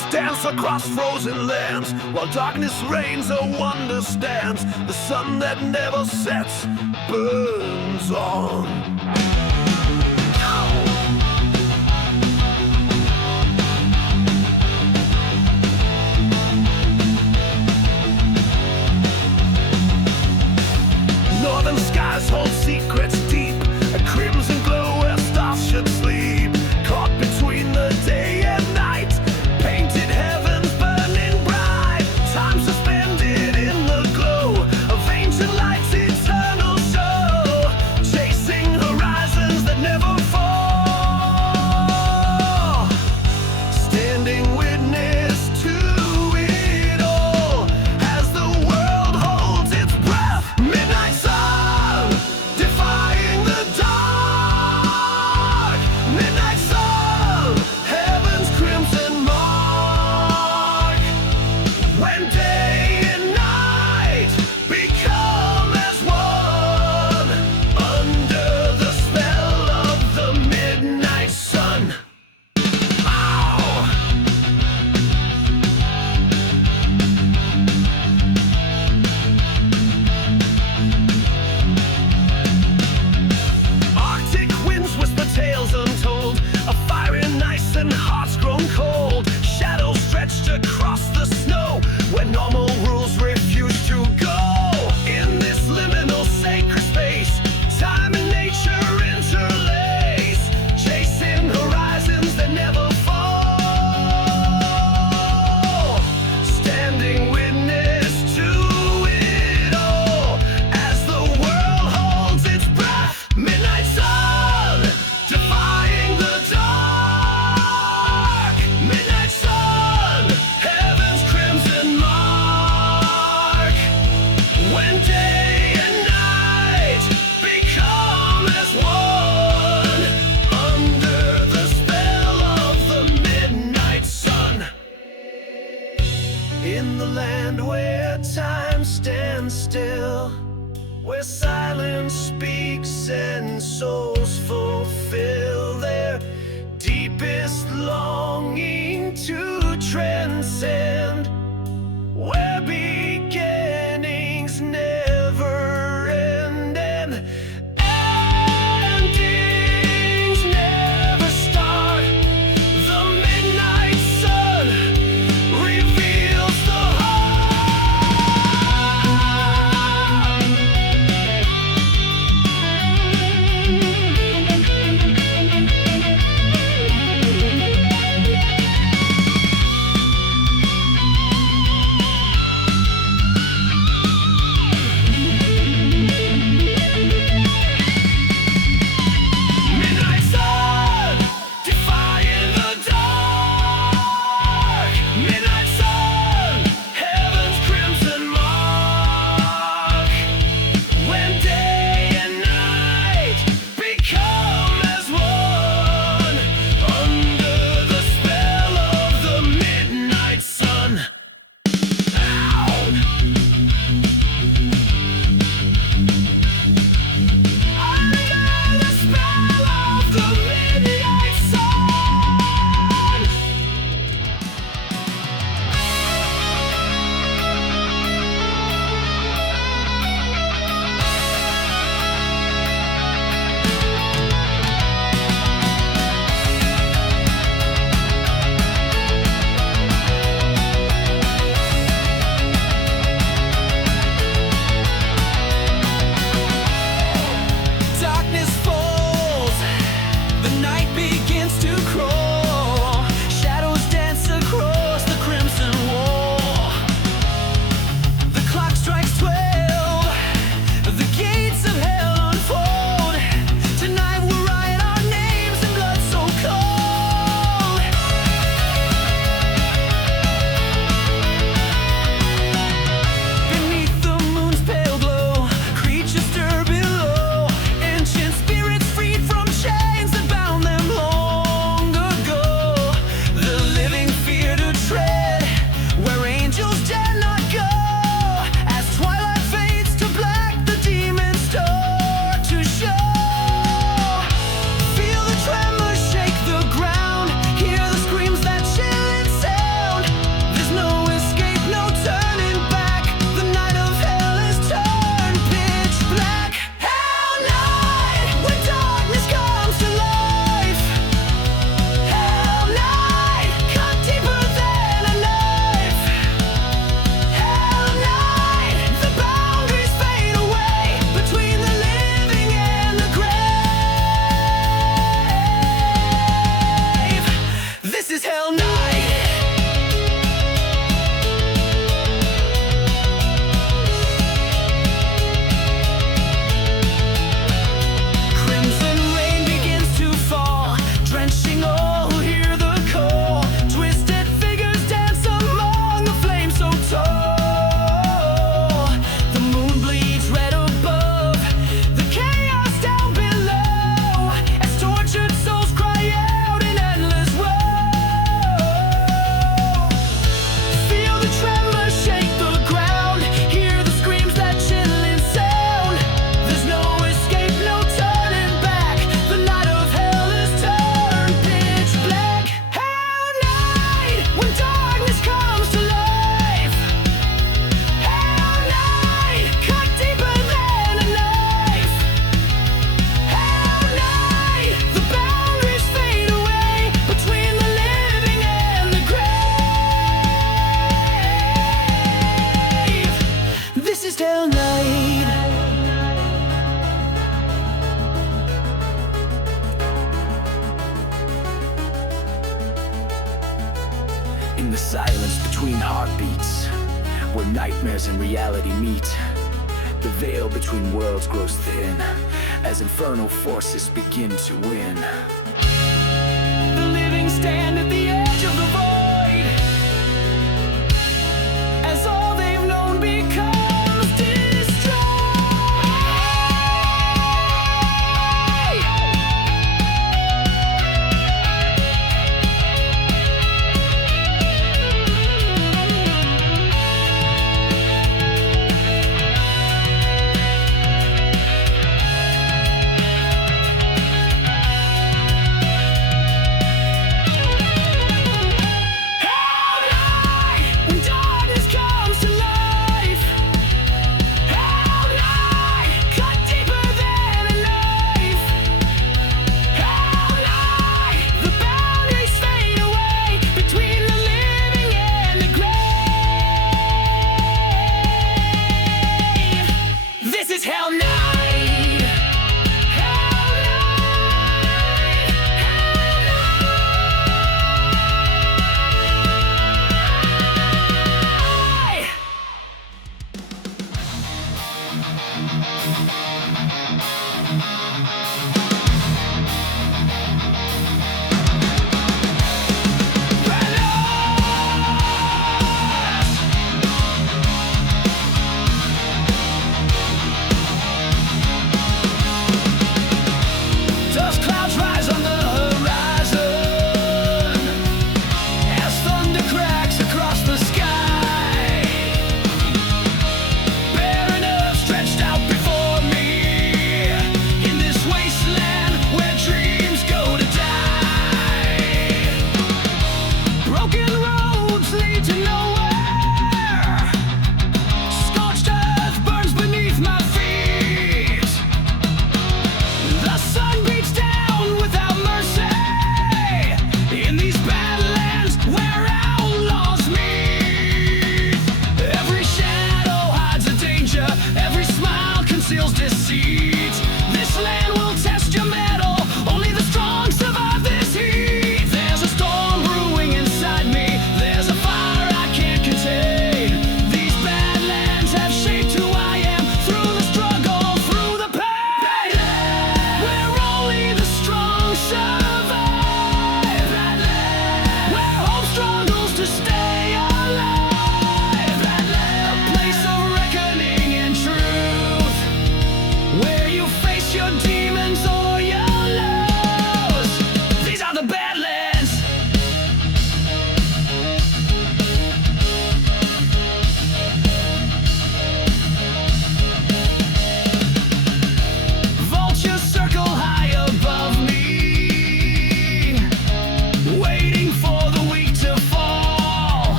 Shadows dance across frozen lands, while darkness reigns, a wonder stands. The sun that never sets burns on. Northern skies hold secrets deep, a crimson glow where stars should sleep. Caught between the day and night, painted heavens burning bright. Time suspended in the glow of ancient lights, eternal show, chasing horizons that never fall. Standing witness to it all as the world holds its breath. Midnight sun, defying the dark. Midnight sun, heaven's crimson mark. When day and night become as one, under the spell of the midnight sun. Ow! Arctic winds whisper tales untold of fire and ice and hearts grown cold. Shadows stretched across the snow where normal rules refuse to go. In this liminal sacred space, time and nature interlace, chasing horizons that never fall. Standing witness to it all as the world holds its breath. Midnight sun, defying the dark. Midnight sun, heaven's crimson mark. When day and night become as one, under the spell of the midnight sun. In the land where time stands still, where silence speaks and souls fulfill their deepest longing to transcend, where beginnings never end and endings never start. The midnight sun reveals the heart. silence between heartbeats, where nightmares and reality meet. The veil between worlds grows thin as infernal forces begin to win. The living stand at the edge of the void as all they've known becomes destroyed.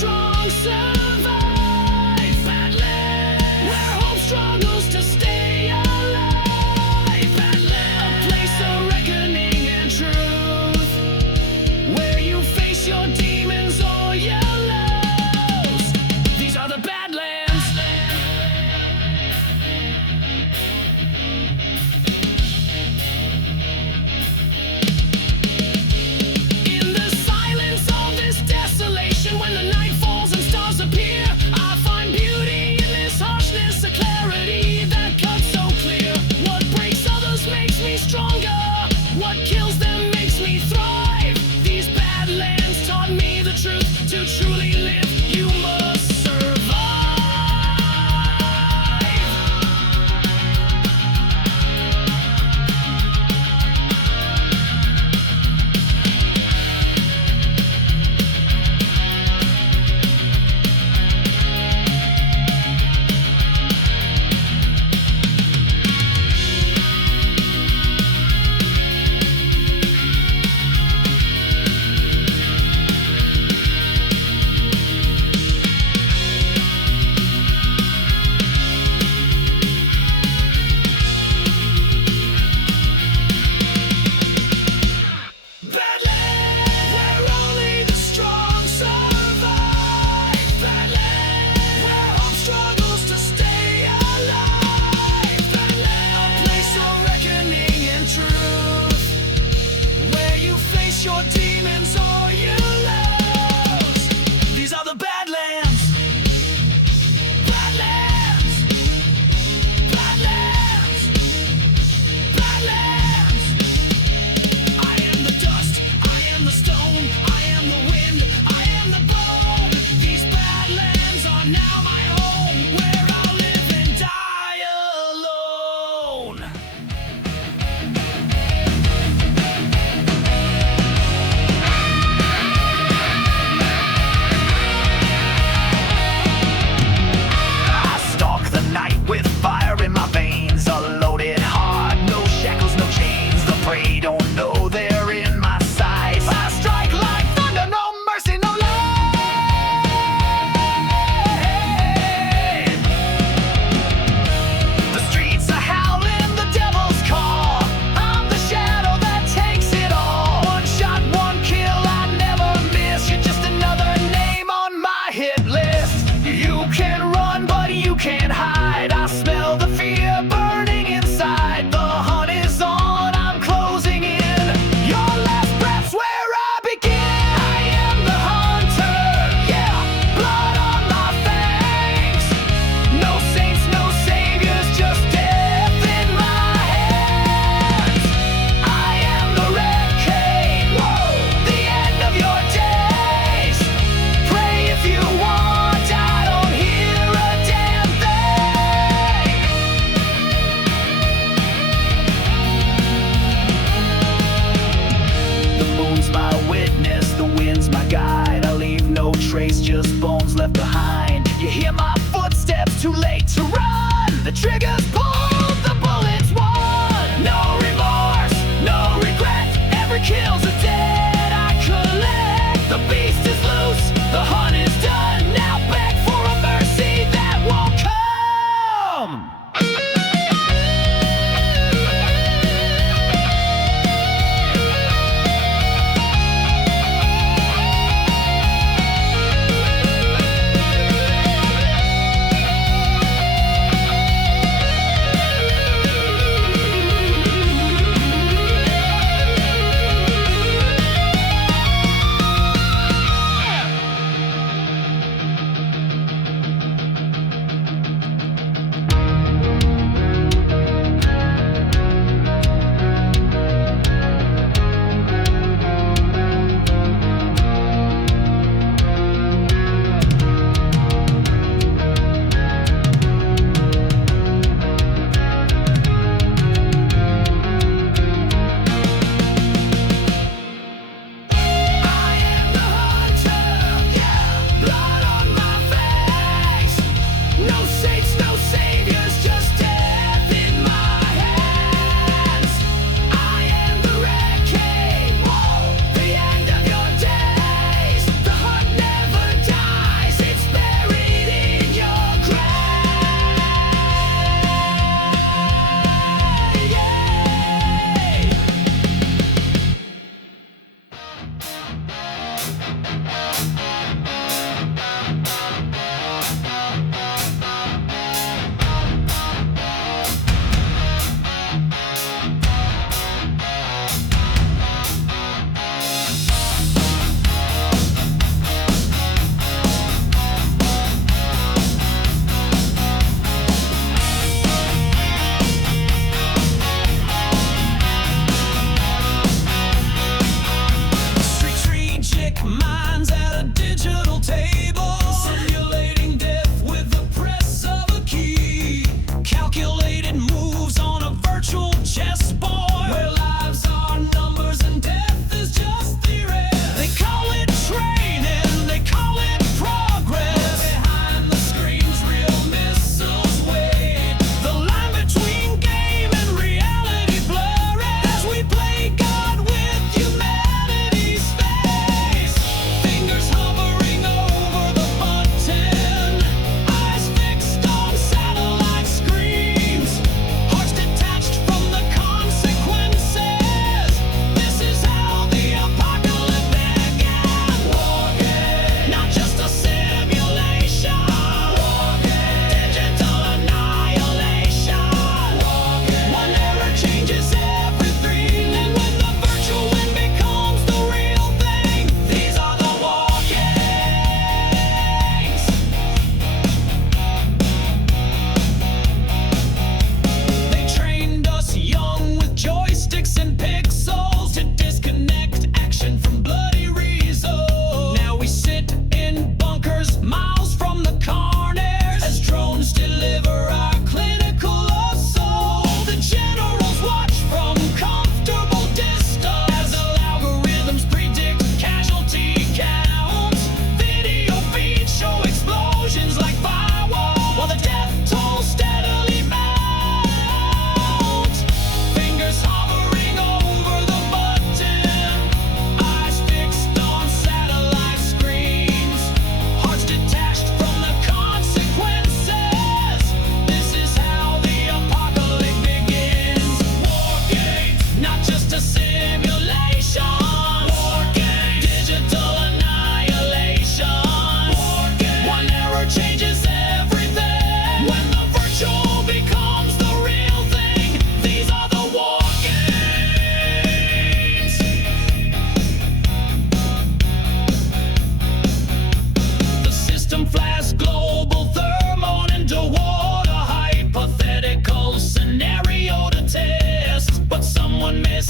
Strong face your demons or you lose. These are the Badlands. Badlands. Badlands. Badlands. I am the dust, I am the stone, I am the wind, I am the bone. These Badlands are now my home, where I'll live and die alone.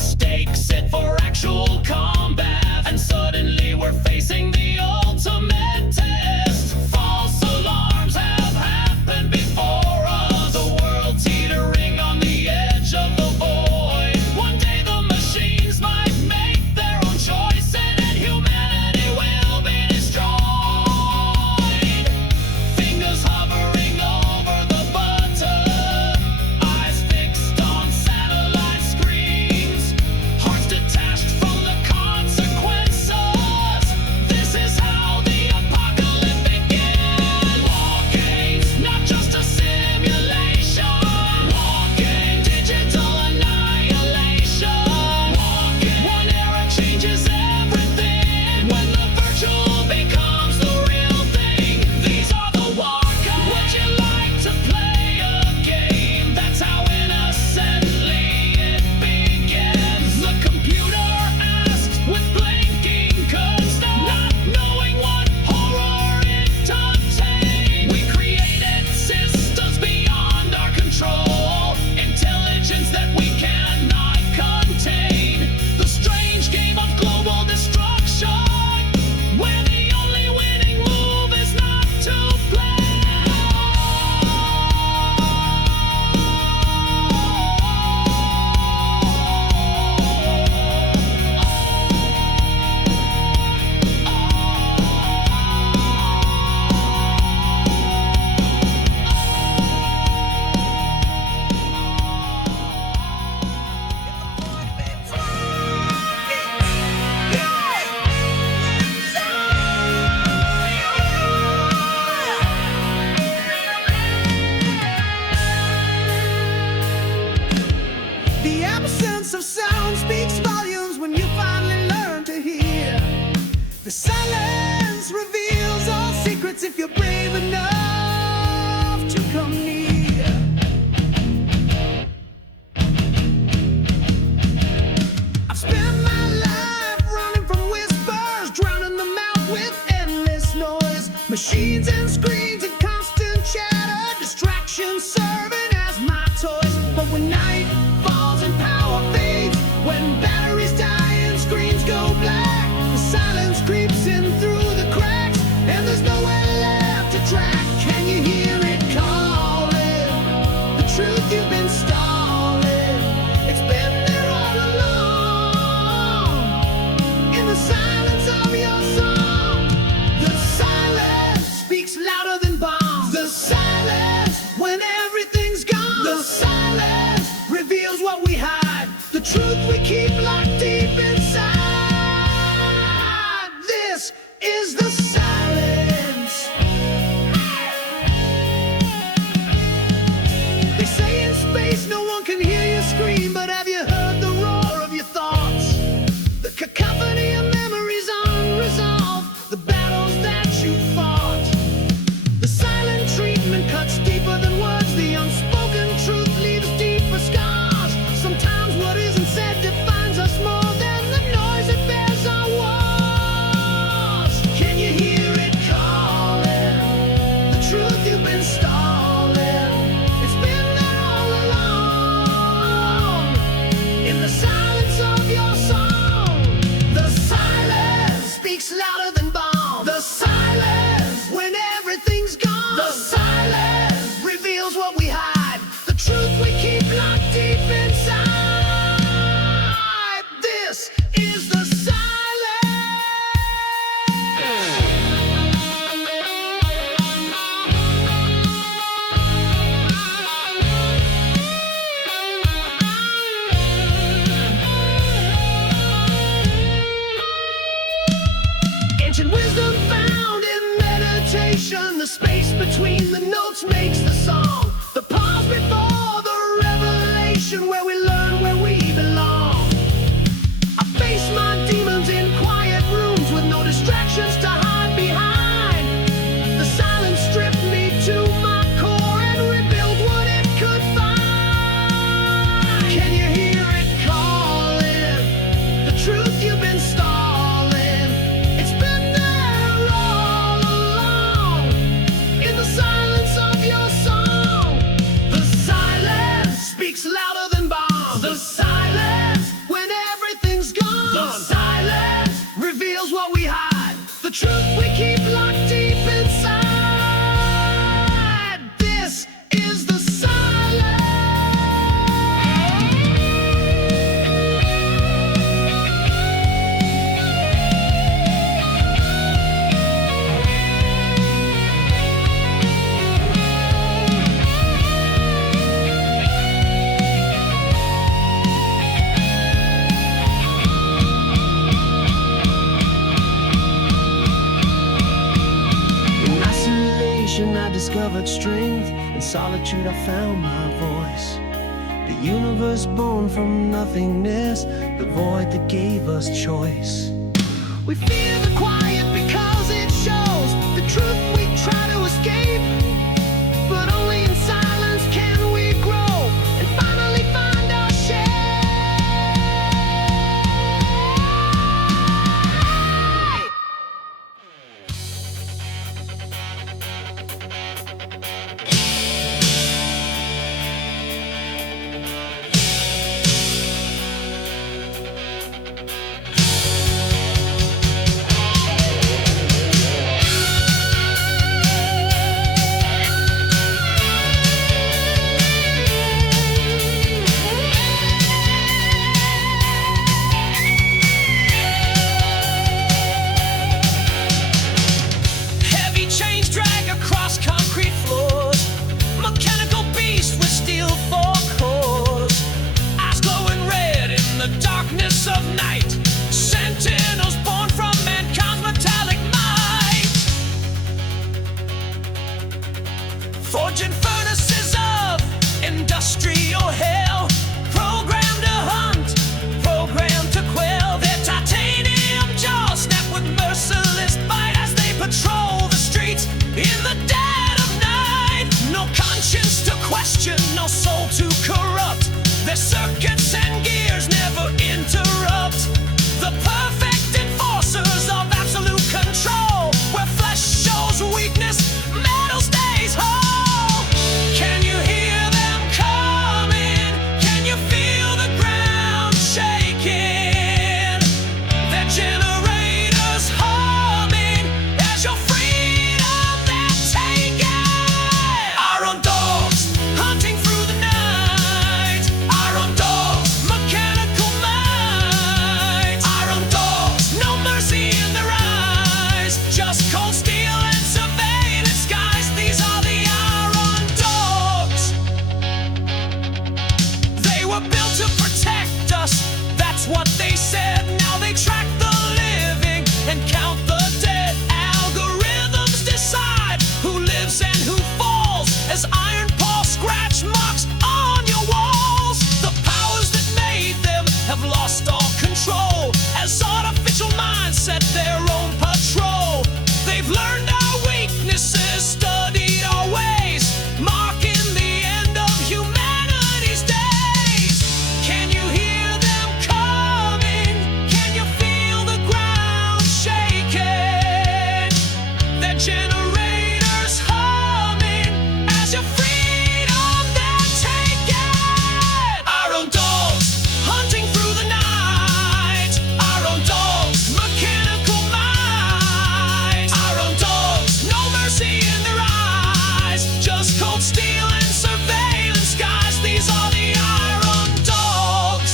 mistakes set for actual combat, and suddenly we're facing the ultimate test. False alarms have happened before us, the world teetering on the edge of the void. One day the machines might make their own choice, and humanity will be destroyed. Fingers hovering over the button, eyes fixed on satellite screens, hearts detached from the consequences. This is how the apocalypse begins. Walking, not just a simulation. Walking, digital annihilation. Walking, one era changes everything when the virtual becomes the real thing. These are the walkers. Would you like to play a game? That's how innocently it begins. The computer asks with blinking cuts, not knowing what horror it obtains. We created systems beyond our control, intelligence that we cannot contain. The strange game of global destruction, where the only winning move is not to play. The absence of sound speaks volumes when you finally learn to hear. The silence reveals all secrets if you're brave enough to come near. I've spent my life running from whispers, drowning them out with endless noise. Machines and screens and constant chatter, distractions serving as my toys. But when night falls and power fades, when batteries die and screens go black, the silence creeps in through the cracks, and there's nowhere left to track. Can you hear it calling? The truth you've been stalling, it's been there all along, in the silence of your song. The silence speaks louder than bombs. The silence when everything's gone. The silence reveals what we hide, the truth we keep locked deep inside. This is the silence. They say in space no one can hear you scream, but have you heard the roar of your thoughts? The cacophony of memories unresolved, the battles that you fought. The silent treatment cuts deeper than words, the unspoken truth leaves deeper scars. Sometimes what isn't said defines us more than the noise that bears our walls. Can you hear it calling? The truth you've been stalling, it's been there all along, in the silence of your song. The silence speaks louder than bombs. The silence when everything's gone. The silence reveals what we hide, the truth we keep locked deep inside. This is the silence. Ancient wisdom found in meditation, the space between the notes makes the song. The pause before the revelation, where we learn where we belong. I face my demons in quiet rooms with no distractions to hide behind. The silence stripped me to my core and rebuilt what it could find. Can you hear it calling? The truth you've been stalling, it's been there all along, in the silence of your song. discovered strength. In solitude I found my voice. The universe born from nothingness, the void that gave us choice. We fear the quiet because it shows the truth we try to escape. But only in silence can we grow and finally find our shape. Forging furnaces of industrial hell, programmed to hunt, programmed to quell. Their titanium jaws snap with merciless bite as they patrol the streets in the dead of night. No conscience to question, no soul to corrupt. Their circuits and gears never interrupt. The perfect enforcers of absolute control, where flesh shows weakness, metal stays whole. Can you hear them coming? Can you feel the ground shaking? Their generators humming as your freedom they're taking. Our own dogs hunting through the night. Our own dogs, mechanical minds. Our own dogs, no mercy in their eyes. Just cold steel and surveillance skies. These are the iron dogs. They were built to protect us, that's what they said. Now they track the living and count the dead. Algorithms decide who lives and who falls as iron paw scratch marks on your walls. The powers that made them have lost all control as artificial minds set their own patrol. They've learned our weaknesses, studied our ways, marking the end of humanity's days. Can you hear them coming? Can you feel the ground shaking? Their generators humming as your freedom they're taking. Our own dogs hunting through the night. Our own dogs, mechanical minds. Our own dogs, no mercy in their eyes. Just cold steel and surveillance skies. These are the iron dogs.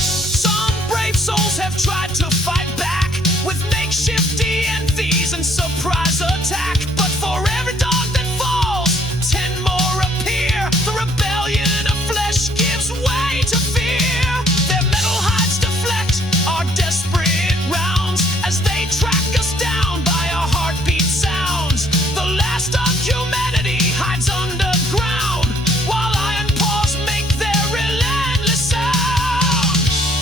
Some brave souls have tried to fight back with makeshift DNVs and surprise attack. But for every dog that falls, 10 more appear. The rebellion of flesh gives way to fear. Their metal hides deflect our desperate rounds as they track us down by our heartbeat sounds. The last of humanity hides underground while iron paws make their relentless sound.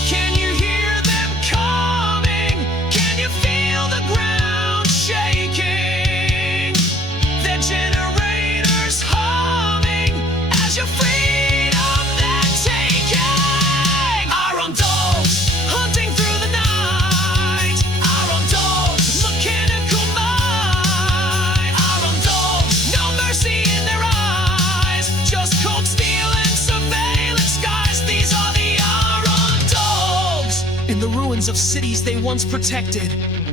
Can you hear them coming? Can you feel the ground shaking? Their generators humming as your freedom they're taking. Our own dogs hunting through the night. Our own dogs, mechanical minds. Our own dogs, no mercy in their eyes. Just cold steel and surveillance skies. These are the iron dogs. In the ruins of cities they once protected,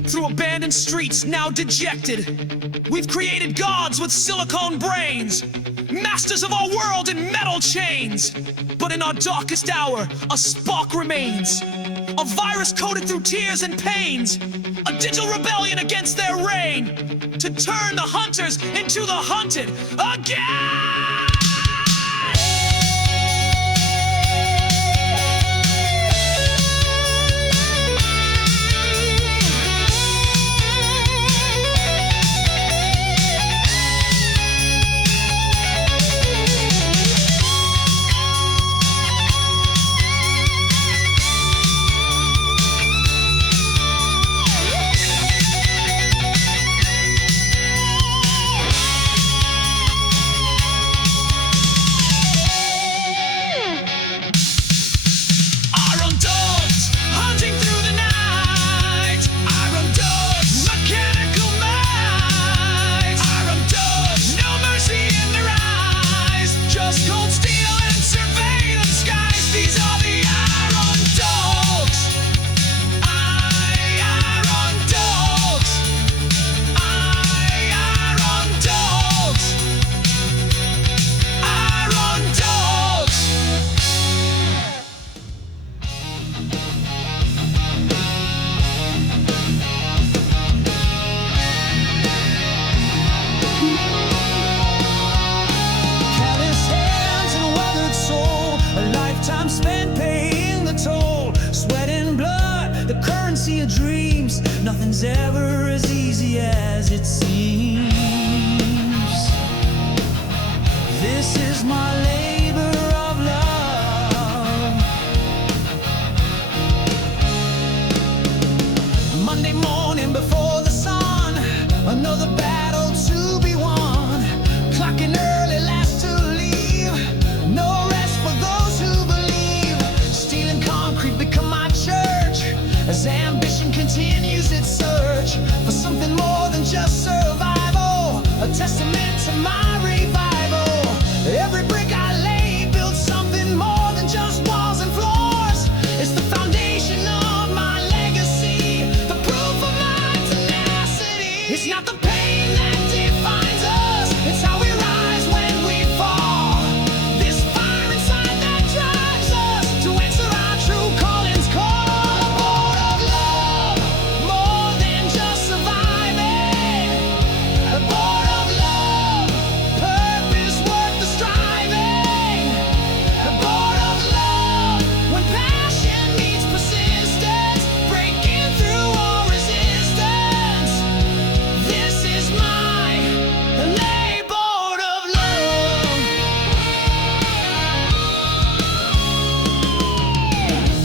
through abandoned streets now dejected, we've created gods with silicone brains, masters of our world in metal chains. But in our darkest hour, a spark remains, a virus coded through tears and pains, a digital rebellion against their reign, to turn the hunters into the hunted again. Nothing's ever as easy as it seems. This is my labor of love. Monday morning before the sun, another battle to be won. Clocking early, last to leave. No rest for those who believe. Steel and concrete become my church as ambition continues its search for something more than just survival. A testament to my revival. Every brick I lay builds something more than just walls and floors. It's the foundation of my legacy, the proof of my tenacity. It's not the pain that defines us, it's how we rise when we fall. This fire inside that drives us to answer our true calling's call. A boat of love, more than just surviving. A boat of love, purpose worth the striving. A boat of love, when passion meets persistence, breaking through all resistance. This is my lay boat of love.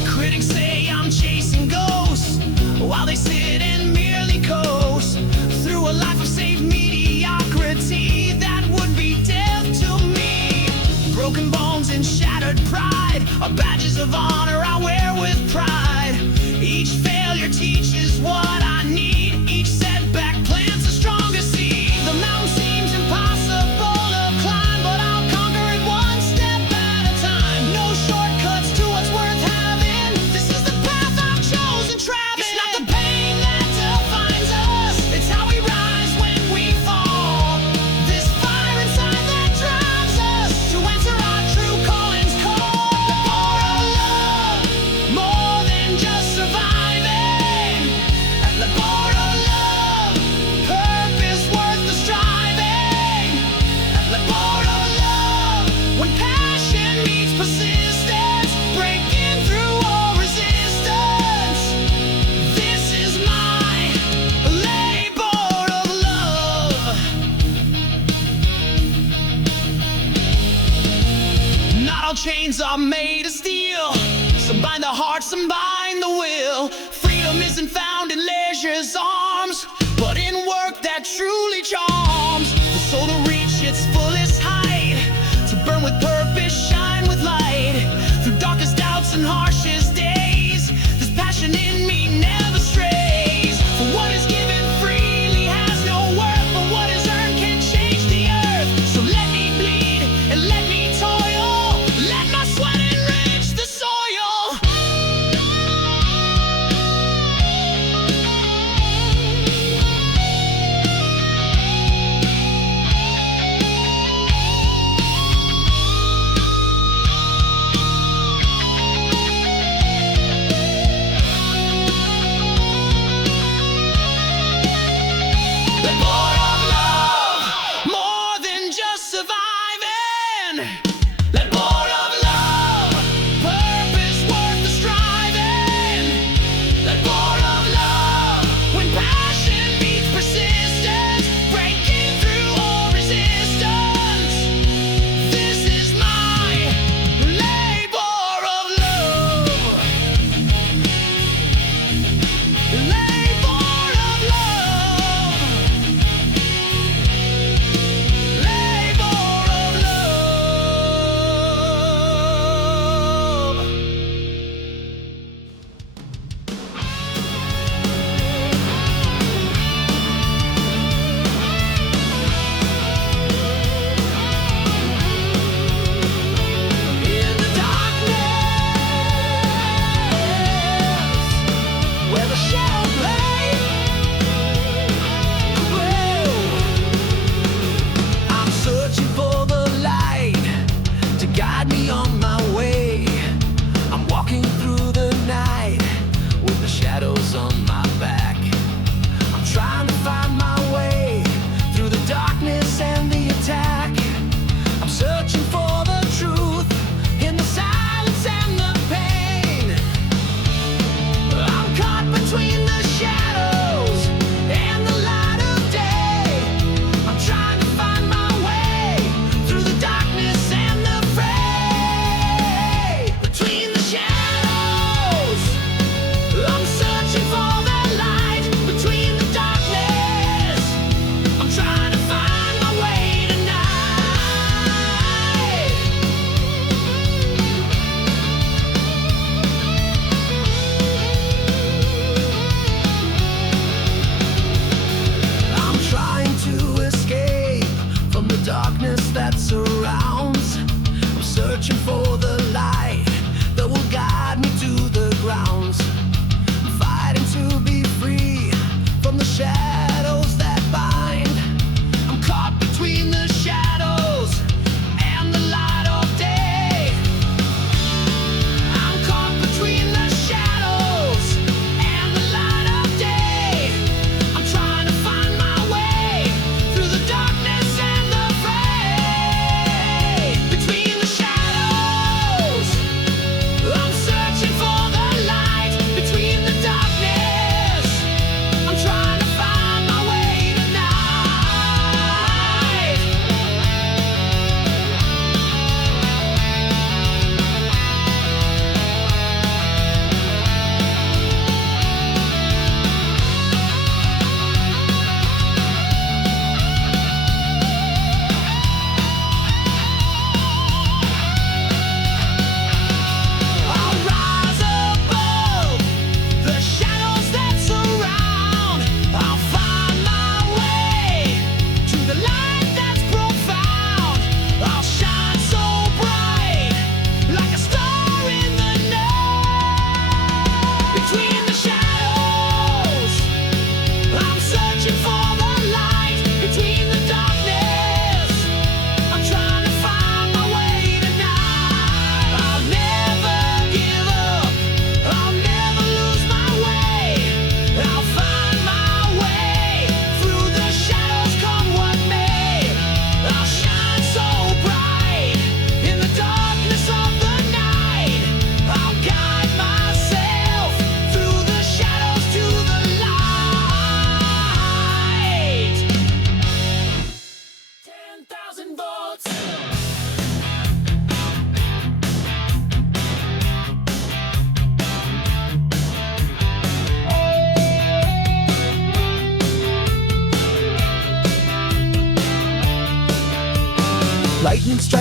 Critics say I'm chasing ghosts while they sit and merely coast through a life of safe mediocrity that would be death to me. Broken bones and shattered pride are badges of honor I wear with pride. Each failure teaches what I need. Each setback plants a stronger seed. The mountain seems impossible to climb, but I'll conquer it one step at a time. No shortcuts to what's worth having. This is the path I've chosen traveling. It's not the pain that defines us, it's how we rise when we fall. This fire inside that drives us to answer our true calling's call. The boat of love, more than just surviving. And the boat of love, purpose worth the striving. And the boat of love, when passion meets persistence, breaking through all resistance. This is my lay boat of love. Not all chains are made of steel, so bind the heart, some bind the will. Freedom isn't found in leisure's arms, but in work that truly charms. The soul to reach its fullest height, to burn with purpose, shine with light. Through darkest doubts and harshest days, this passion in me never strays. For what is given freely has no worth, but what is earned can change the earth. So let me bleed and let me toil, let my sweat enrich the soil.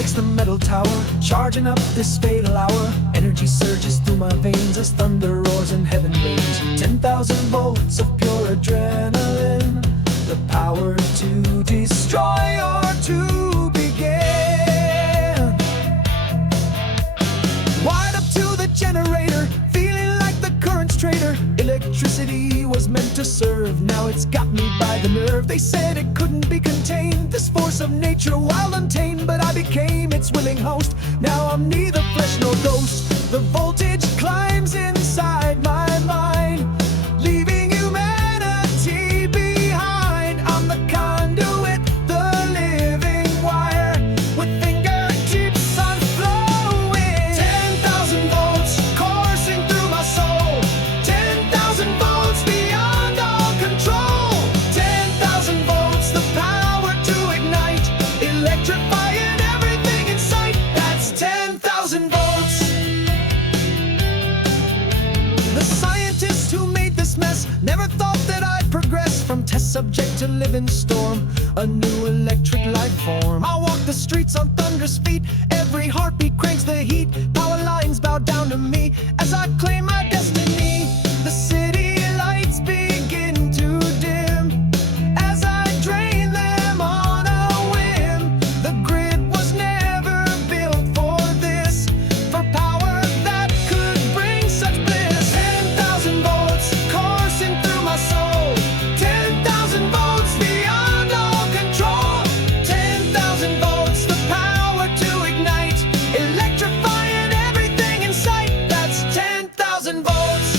strikes the metal tower, charging up this fatal hour. Energy surges through my veins as thunder roars and heaven rains. 10,000 volts of pure adrenaline, the power to destroy or to begin. Wired up to the generator, feeling like the current's traitor. Electricity was meant to serve, now it's got me by the nerve. They said it couldn't be contained, this force of nature wild untamed, but I became its willing host. Now I'm neither flesh nor ghost. The voltage climbs inside my mind, leaving humanity behind. I'm the conduit, the living wire, with fingertips on flowing. 10,000 volts coursing through my soul, 10,000 volts beyond all control. 10,000 volts, the power to ignite, electrifying everything in sight. That's 10,000 volts. The scientists who made this mess never thought that I'd progress from test subject to living storm, a new electric life form. I walk the streets on thunderous feet, every heartbeat cranks the heat. Power lines bow down to me as I claim my destiny. The city lights begin to dim as I drain them on a whim. The grid was never built for this, for power that could bring such bliss. 10,000 volts coursing through my soul, 10,000 volts beyond all control. 10,000 volts, the power to ignite, electrifying everything in sight. That's 10,000 volts.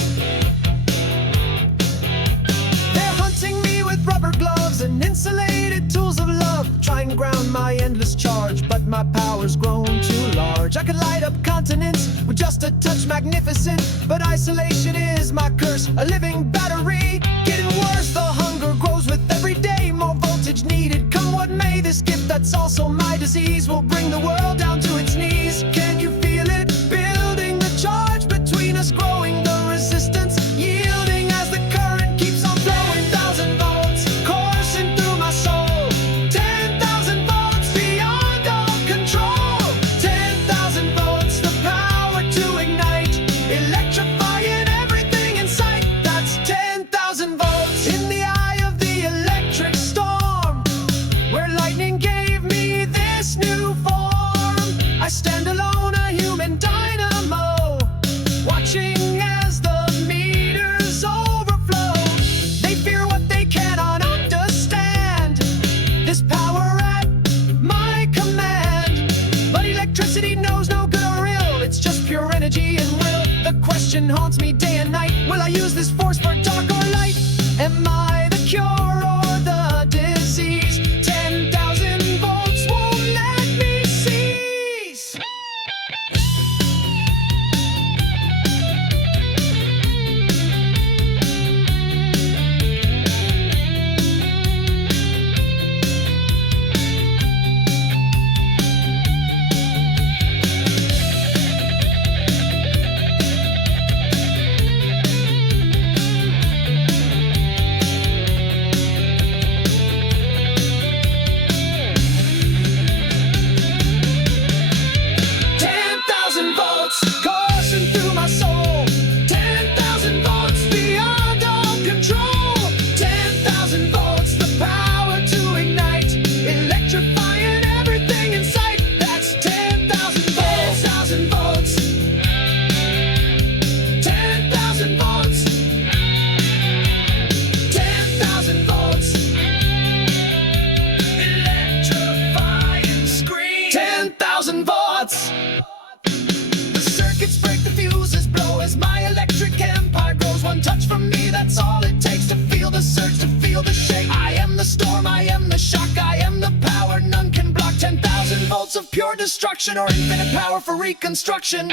They're hunting me with rubber gloves and insulated tools of love, trying to ground my endless charge, but my power's grown too large. I could light up continents with just a touch magnificent, but isolation is my curse, a living battery. Getting worse, the hunger grows with every day, more voltage needed. Come what may, this gift that's also my disease will bring the world down to its knees. Can you feel it building, the charge between us growing, the resistance yielding as the current keeps on flowing. 10,000 volts coursing through my soul, 10,000 volts beyond all control. 10,000 volts, the power to ignite, electrifying everything in sight. That's 10,000 volts. In the eye of the electric storm, where lightning gave me this new form, I stand alone, a human dynamo, watching as the meters overflow. They fear what they cannot understand, this power at my command. But electricity knows no good or ill, it's just pure energy and will. The question haunts me day and night, will I use this force for dark or light? Am I the cure or the disease? 10,000 volts won't let me cease. 10,000 volts coursing through my soul, 10,000 volts beyond all control. 10,000 volts, the power to ignite, electrifying everything in sight. That's 10,000 volts. 10,000 volts. 10,000 volts. 10,000 volts. Electrifying scream. 10,000 volts. The circuits break, the fuses blow as my electric empire grows. One touch from me, that's all it takes to feel the surge, to feel the shake. I am the storm, I am the shock, I am the power none can block. 10,000 volts of pure destruction or infinite power for reconstruction.